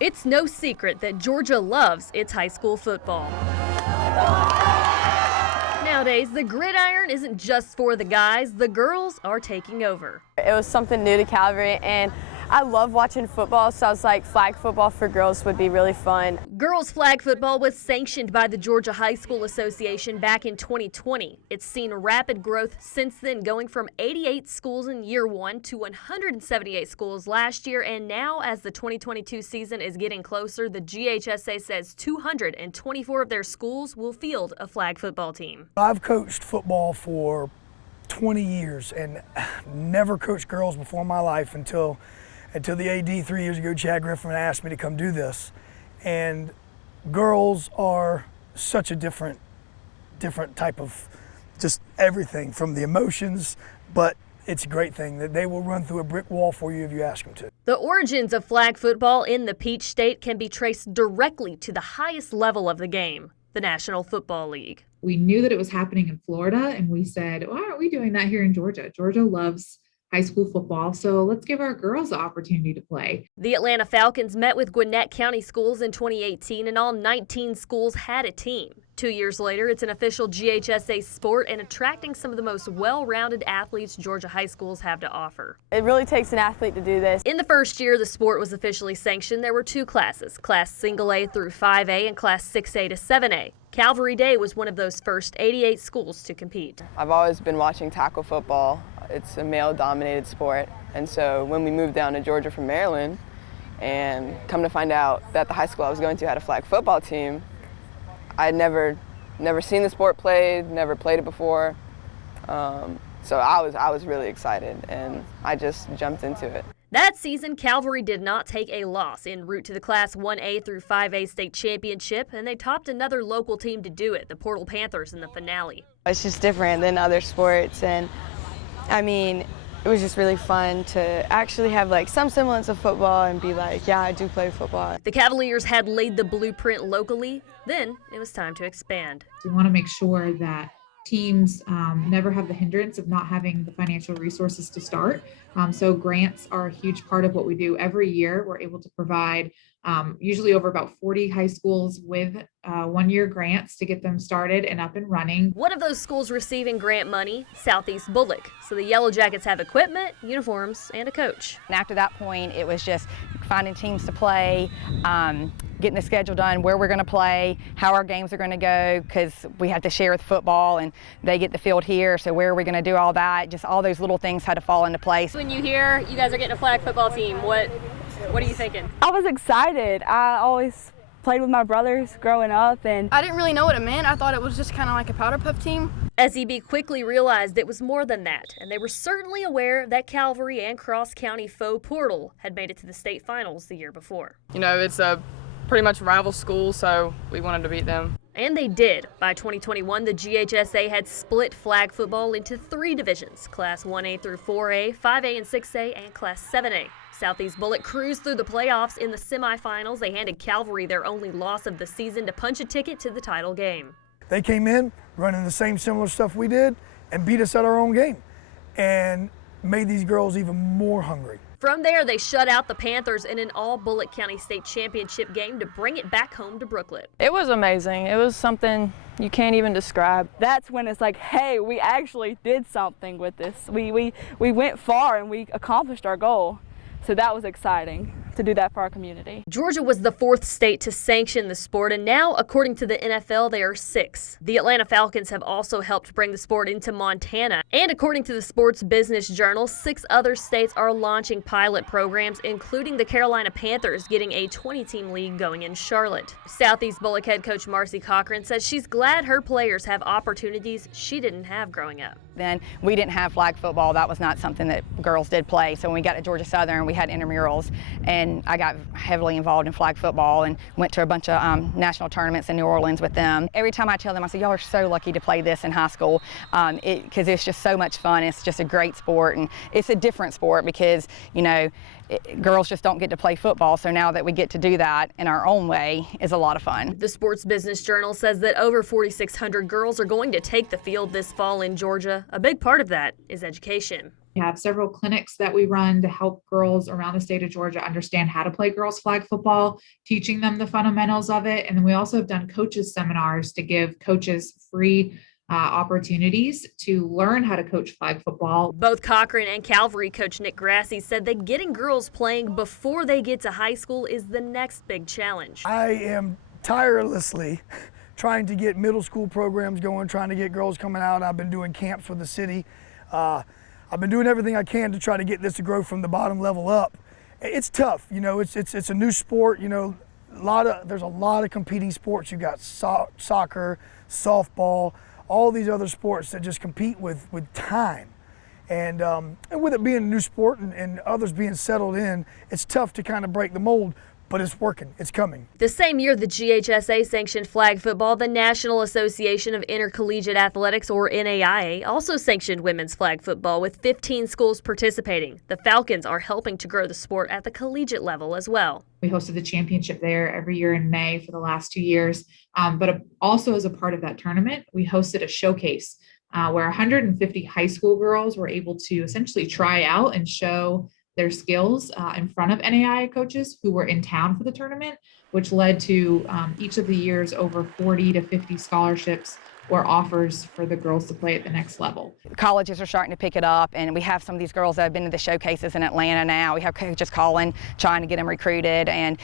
It's no secret that Georgia loves its high school football. Nowadays, the gridiron isn't just for the guys, the girls are taking over. It was something new to Calvary, and I love watching football, so I was like, flag football for girls would be really fun. Girls flag football was sanctioned by the Georgia High School Association back in 2020. It's seen rapid growth since then, going from 88 schools in year one to 178 schools last year, and now as the 2022 season is getting closer, the GHSA says 224 of their schools will field a flag football team. I've coached football for 20 years and never coached girls before in my life until the AD 3 years ago, Chad Griffin, asked me to come do this. And girls are such a different type of just everything from the emotions, but it's a great thing that they will run through a brick wall for you if you ask them to. The origins of flag football in the Peach State can be traced directly to the highest level of the game, the National Football League. We knew that it was happening in Florida, and we said, why aren't we doing that here in Georgia? Georgia loves high school football, so let's give our girls the opportunity to play. The Atlanta Falcons met with Gwinnett County schools in 2018, and all 19 schools had a team. 2 years later, it's an official GHSA sport and attracting some of the most well-rounded athletes Georgia high schools have to offer. It really takes an athlete to do this. In the first year the sport was officially sanctioned, there were two classes, Class Single A through 5A and Class 6A to 7A. Calvary Day was one of those first 88 schools to compete. I've always been watching tackle football. It's a male-dominated sport, and so when we moved down to Georgia from Maryland and come to find out that the high school I was going to had a flag football team, I'd never seen the sport played, never played it before, so I was really excited, and I just jumped into it. That season, Calvary did not take a loss en route to the Class 1A through 5A state championship, and they topped another local team to do it, the Portal Panthers, in the finale. It's just different than other sports, and I mean, it was just really fun to actually have like some semblance of football and be like, yeah, I do play football. The Cavaliers had laid the blueprint locally, then it was time to expand. We want to make sure that teams never have the hindrance of not having the financial resources to start. So grants are a huge part of what we do. Every year we're able to provide usually over about 40 high schools with one-year grants to get them started and up and running. One of those schools receiving grant money, Southeast Bullock. So the Yellow Jackets have equipment, uniforms, and a coach. And after that point, it was just finding teams to play, getting the schedule done, where we're going to play, how our games are going to go, because we have to share with football and they get the field here, so where are we going to do all that? Just all those little things had to fall into place. When you hear you guys are getting a flag football team, what are you thinking? I was excited. I always played with my brothers growing up, and I didn't really know what it meant. I thought it was just kind of like a powder puff team. SEB quickly realized it was more than that, and they were certainly aware that Calvary and Cross County foe Portal had made it to the state finals the year before. You know, it's a pretty much rival school, so we wanted to beat them. And they did. By 2021, the GHSA had split flag football into 3 divisions, Class 1A through 4A, 5A and 6A, and Class 7A. Southeast Bullock cruised through the playoffs in the semifinals. They handed Calvary their only loss of the season to punch a ticket to the title game. They came in running the same similar stuff we did and beat us at our own game and made these girls even more hungry. From there, they shut out the Panthers in an all-Bullock County State Championship game to bring it back home to Brooklet. It was amazing. It was something you can't even describe. that's when it's like, hey, we actually did something with this. We went far and we accomplished our goal. So that was exciting to do that for our community. Georgia was the 4th state to sanction the sport, and now, according to the NFL, they are 6. The Atlanta Falcons have also helped bring the sport into Montana, and according to the Sports Business Journal, 6 other states are launching pilot programs, including the Carolina Panthers getting a 20-team league going in Charlotte. Southeast Bullock head coach Marcy Cochran says she's glad her players have opportunities she didn't have growing up. Then we didn't have flag football. That was not something that girls did play. So when we got to Georgia Southern, we had intramurals, and I got heavily involved in flag football and went to a bunch of national tournaments in New Orleans with them. Every time I tell them, I say, y'all are so lucky to play this in high school because it's just so much fun. It's just a great sport, and it's a different sport because, you know, girls just don't get to play football, so now that we get to do that in our own way is a lot of fun. The Sports Business Journal says that over 4,600 girls are going to take the field this fall in Georgia. A big part of that is education. We have several clinics that we run to help girls around the state of Georgia understand how to play girls flag football, teaching them the fundamentals of it. And then we also have done coaches seminars to give coaches free opportunities to learn how to coach flag football. Both Cochran and Calvary coach Nick Grassi said that getting girls playing before they get to high school is the next big challenge. I am tirelessly trying to get middle school programs going, trying to get girls coming out. I've been doing camps for the city. I've been doing everything I can to try to get this to grow from the bottom level up. It's tough, you know. It's a new sport, you know. There's a lot of competing sports. You got soccer, softball, all these other sports that just compete with time. And with it being a new sport and others being settled in, it's tough to kind of break the mold. But it's working. It's coming. The same year the GHSA sanctioned flag football, the National Association of Intercollegiate Athletics, or NAIA, also sanctioned women's flag football with 15 schools participating. The Falcons are helping to grow the sport at the collegiate level as well. We hosted the championship there every year in May for the last 2 years. But also as a part of that tournament, we hosted a showcase where 150 high school girls were able to essentially try out and show their skills in front of NAIA coaches who were in town for the tournament, which led to each of the years over 40 to 50 scholarships or offers for the girls to play at the next level. Colleges are starting to pick it up, and we have some of these girls that have been to the showcases in Atlanta now. We have coaches calling, trying to get them recruited, and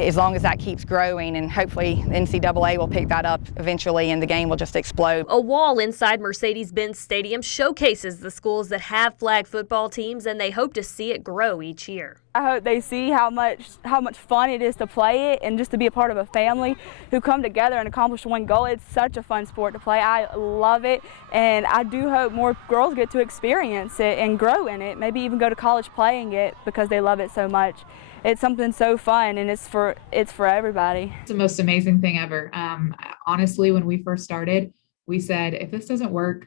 as long as that keeps growing, and hopefully the NCAA will pick that up eventually and the game will just explode. A wall inside Mercedes-Benz Stadium showcases the schools that have flag football teams, and they hope to see it grow each year. I hope they see how much fun it is to play it, and just to be a part of a family who come together and accomplish one goal. It's such a fun sport to play. I love it, and I do hope more girls get to experience it and grow in it, maybe even go to college playing it because they love it so much. It's something so fun, and it's for everybody. It's the most amazing thing ever. Honestly, when we first started, we said, if this doesn't work,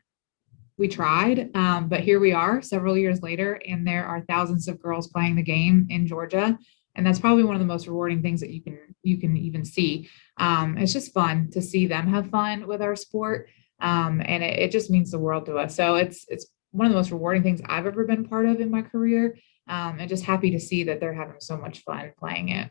we tried, but here we are several years later, and there are thousands of girls playing the game in Georgia, and that's probably one of the most rewarding things that you can even see. It's just fun to see them have fun with our sport, and it just means the world to us. So it's one of the most rewarding things I've ever been part of in my career, and just happy to see that they're having so much fun playing it.